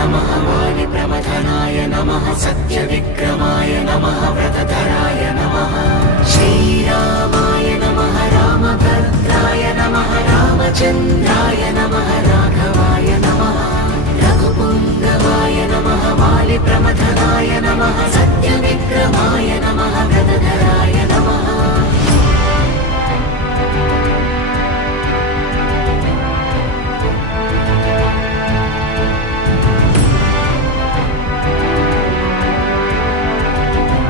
नमः वालिप्रमथनाय नमः सत्यविक्रमाय नमः व्रतधराय नमः श्रीरामाय नमः रामभद्राय नमः रामचन्द्राय नमः राघवाय नमः रघुपुङ्गवाय नमः वालिप्रमथनाय नमः सत्यविक्रमाय